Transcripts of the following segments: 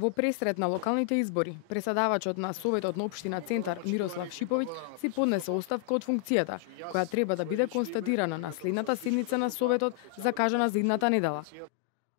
Во пресред на локалните избори, преседавачот на Советот на општина Центар Мирослав Шиповиќ си поднесе оставка од функцијата, која треба да биде констатирана на следната седница на Советот, закажана за идната недела.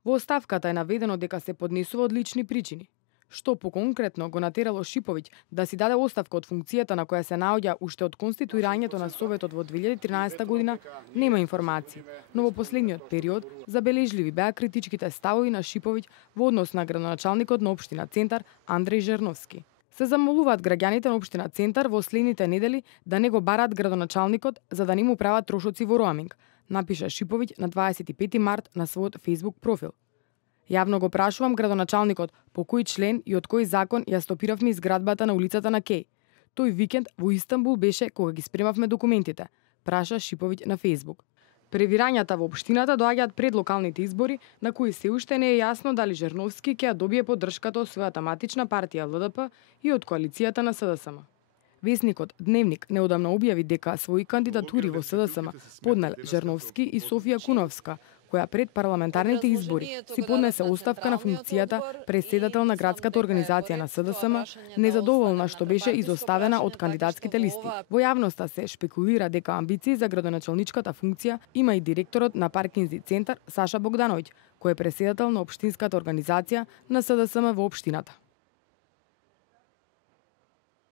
Во оставката е наведено дека се поднесува од лични причини. Што поконкретно го натерало Шиповиќ да си даде оставка од функцијата на која се наоѓа уште од конституирањето на Советот во 2013 година, нема информации, но во последниот период забележливи беа критичките ставови на Шиповиќ во однос на градоначалникот на општина Центар Андреј Жерновски. Се замолуваат граѓаните на општина Центар во следните недели да не го бараат градоначалникот за да не му прават трошоци во роаминг, напиша Шиповиќ на 25 март на својот Facebook профил. Јавно го прашувам градоначалникот по кој член и од кој закон ја стопиравме изградбата на улицата на Кеј. Тој викенд во Истанбул беше кога ги спремавме документите, праша Шиповиќ на Facebook. Превирањата во општината доаѓаат пред локалните избори, на кои се уште не е јасно дали Жерновски ќе ја добие поддршката од својата матична партија ЛДП и од коалицијата на СДСМ. Весникот Дневник неодамна објави дека своји кандидатури во СДСМ поднел Жерновски и Софија Куновска, која пред парламентарните избори си поднесе оставка на функцијата претседател на градската организација на СДСМ, незадоволна што беше изоставена од кандидатските листи. Во јавноста се шпекулира дека амбиции за градоначалничката функција има и директорот на Паркинзи Центар Саша Богдановиќ, кој е претседател на општинската организација на СДСМ во општината.